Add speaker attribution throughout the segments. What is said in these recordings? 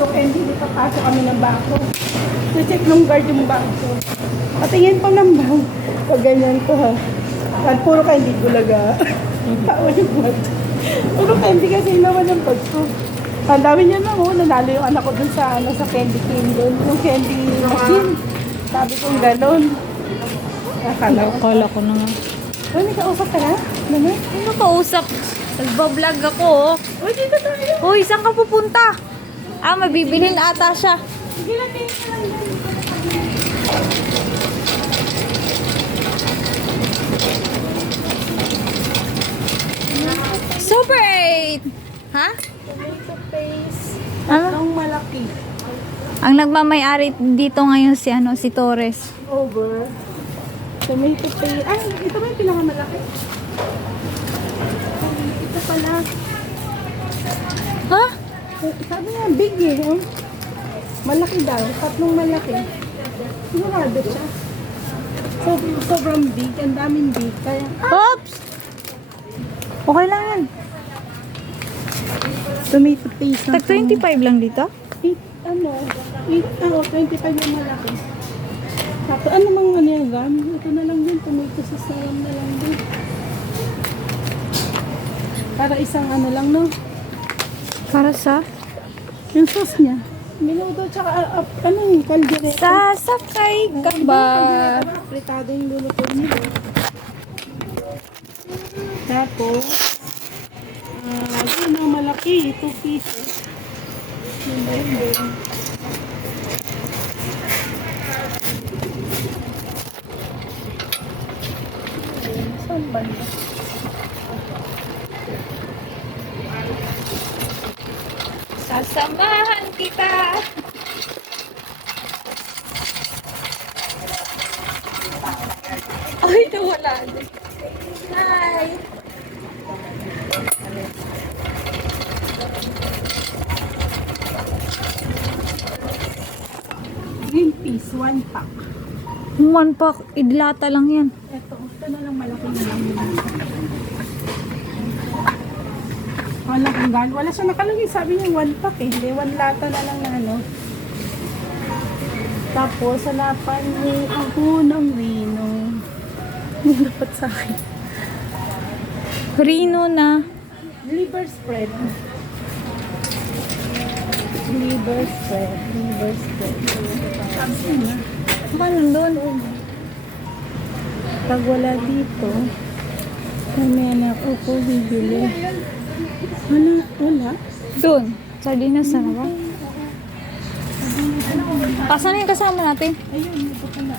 Speaker 1: puro candy, di papasok kami ng bangko. Check nung guard yung bangko. Patingin pa ng bangko. Pag ganyan ko ha. At puro candy bulaga. Tawa yung bag. Puro candy kasi naman yung bag ko. Ang dami niya na oh, nanalo yung anak ko dun sa, ano, sa candy cane dun. Yung candy machine. Sabi kong galon. Akala ko.
Speaker 2: Akala ko na nga.
Speaker 1: Oh, may kausap ka na? Naman?
Speaker 2: Ano kausap? Nagbablog ako. oh.
Speaker 1: Uy, dito tayo.
Speaker 2: Hoy, saan ka pupunta? Ah, mabibilhin ata siya.
Speaker 1: Sige lang.
Speaker 2: Super 8! Ha?
Speaker 1: Tomato paste.
Speaker 2: Ano?
Speaker 1: Ang malaki.
Speaker 2: Ang nagmamayari dito ngayon si ano si Torres.
Speaker 1: Over. Tomato paste. Ay, ito yung pinakamalaki? Ito pala.
Speaker 2: Ha?
Speaker 1: Eh, Sabi nga, big eh. oh. Malaki daw. Tatlong malaki. Sigurado siya. So, sobrang big. Ang daming big. Kaya,
Speaker 2: Oops! Okay lang yan.
Speaker 1: tomato paste.
Speaker 2: Tag 25 lang dito?
Speaker 1: Eight, ano, eight, ano, 25 yung malaki. Tapos, ano mang ano yan, gam? Ito na lang din, tomato na lang na lang din. Para isang ano lang, no?
Speaker 2: Para sa?
Speaker 1: Yung sauce niya. Minuto, tsaka, uh, uh, ano yung kaldereta.
Speaker 2: Sasakay ka ba?
Speaker 1: Apritado yung luluto niya. Tapos, ah, yun ang malaki, 2 pieces. Yun ba yun, yun? Saan banda?
Speaker 2: Sasamahan kita! Ay, nawala din. Hi!
Speaker 1: 1 pack.
Speaker 2: One pack, idlata lang yan.
Speaker 1: Ito, ito na lang malaki na lang. Wala kang gan. Wala siya nakalagay. Sabi niya one pack eh. Hindi, one lata na lang na ano. Tapos, hanapan mo ako ng Rino. Dapat sa akin.
Speaker 2: Rino na.
Speaker 1: Liver spread. Liver spread. Liver spread. Sabi niya.
Speaker 2: Baka nandun.
Speaker 1: Pag wala dito, kami na ako bibili. Wala, wala.
Speaker 2: Doon. Sardinas na ba? Pasan na yung kasama natin?
Speaker 1: Ayun, ito pala.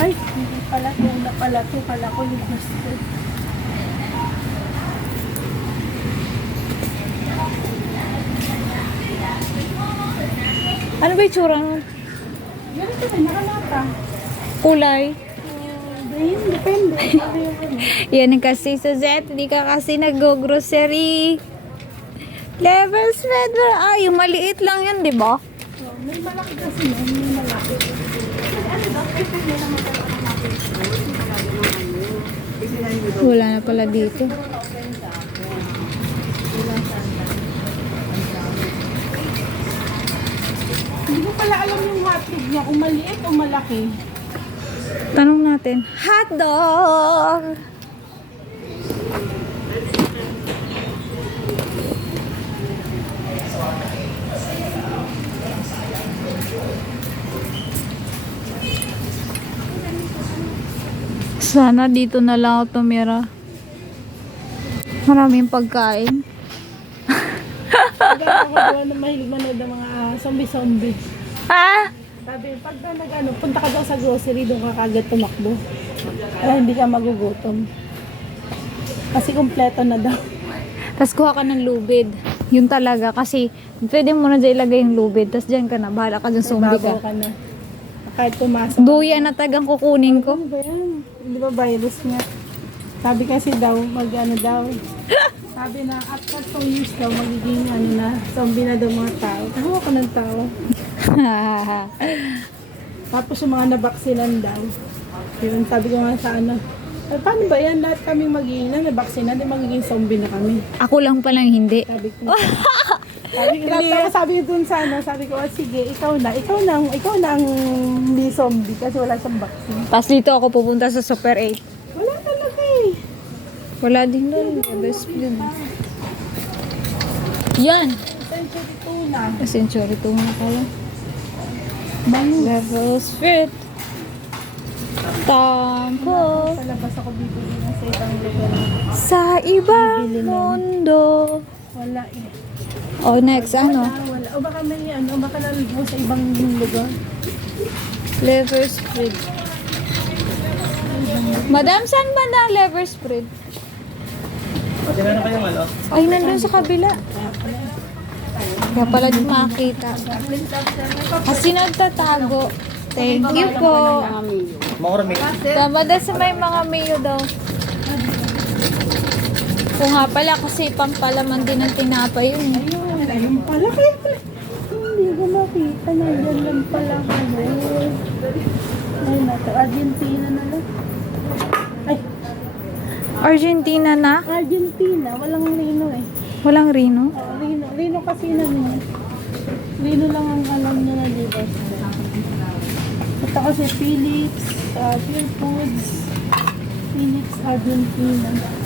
Speaker 1: Ay, hindi pala. Yung na pala ito. Pala ko yung gusto.
Speaker 2: Ano ba yung tsura nun?
Speaker 1: Ganito na, nakalata.
Speaker 2: Kulay?
Speaker 1: Ayun, depende. Ano ano.
Speaker 2: Yan kasi Suzette, hindi ka kasi nag-grocery. Level spread. Ah, yung maliit lang yan, di ba?
Speaker 1: May malaki kasi na, may malaki.
Speaker 2: Wala na pala dito.
Speaker 1: Hindi ko pala alam yung hotdog niya kung maliit o malaki.
Speaker 2: Tanong natin. Hotdog! Sana dito na lang ako tumira. Maraming pagkain.
Speaker 1: Pag ako gawa na mahilig manood ng mga zombie-zombie.
Speaker 2: Ah!
Speaker 1: Sabi, pag na nag ano, punta ka daw sa grocery, doon ka kagad tumakbo. Para hindi ka magugutom. Kasi kumpleto na daw.
Speaker 2: Tapos kuha ka ng lubid. Yun talaga. Kasi pwede mo na dyan ilagay yung lubid. Tapos dyan ka na. Bahala ka dyan zombie ka.
Speaker 1: ka na. Kahit pumasok.
Speaker 2: Duya na tagang kukunin ko.
Speaker 1: Ano ba yan? Di ba virus nga? Sabi kasi daw, mag ano daw. Sabi na, after 2 years daw, magiging ano na, zombie na daw mga tao. Tawa ko ng tao. Tapos yung mga nabaksinan daw. Yun, sabi ko nga sa ano, "Eh, paano ba yan? Lahat kami magiging na nabaksinan, di magiging zombie na kami.
Speaker 2: Ako lang palang hindi.
Speaker 1: Sabi ko, Sabi, tapos sabi ko dun sa ano, sabi ko, oh, sige, ikaw na, ikaw na, ikaw na ang hindi zombie kasi wala siyang vaccine.
Speaker 2: Tapos dito ako pupunta sa Super 8.
Speaker 1: Wala
Speaker 2: din doon. Best friend. Yan.
Speaker 1: Century 2 na.
Speaker 2: Century 2 na pala. Levels fit. Tampo.
Speaker 1: Palabas ako bibili na sa ibang lugar.
Speaker 2: Sa ibang mundo.
Speaker 1: Wala eh.
Speaker 2: Oh, next, ano?
Speaker 1: Ah, wala. O baka may ano, baka naligo sa ibang lugar.
Speaker 2: Liver spread. Madam, saan ba na liver spread?
Speaker 3: Pati meron kayong ano?
Speaker 2: Ay, nandun sa kabila. Kaya pala di makakita. Kasi nagtatago. Thank you po.
Speaker 3: Maurami.
Speaker 2: Tama daw sa may mga mayo daw. Kung nga pala, kasi pampalaman din ng tinapay yun.
Speaker 1: Ayun, ayun pala. Kaya pala. Hindi ko makita. Nandiyan lang pala kayo. Ay, nato. Argentina na
Speaker 2: Argentina na?
Speaker 1: Argentina. Walang Rino eh.
Speaker 2: Walang Rino?
Speaker 1: Oh, Rino. Rino kasi na niya. Rino lang ang alam niya na liver Ito kasi Philips, uh, Pure Foods, Philips Argentina.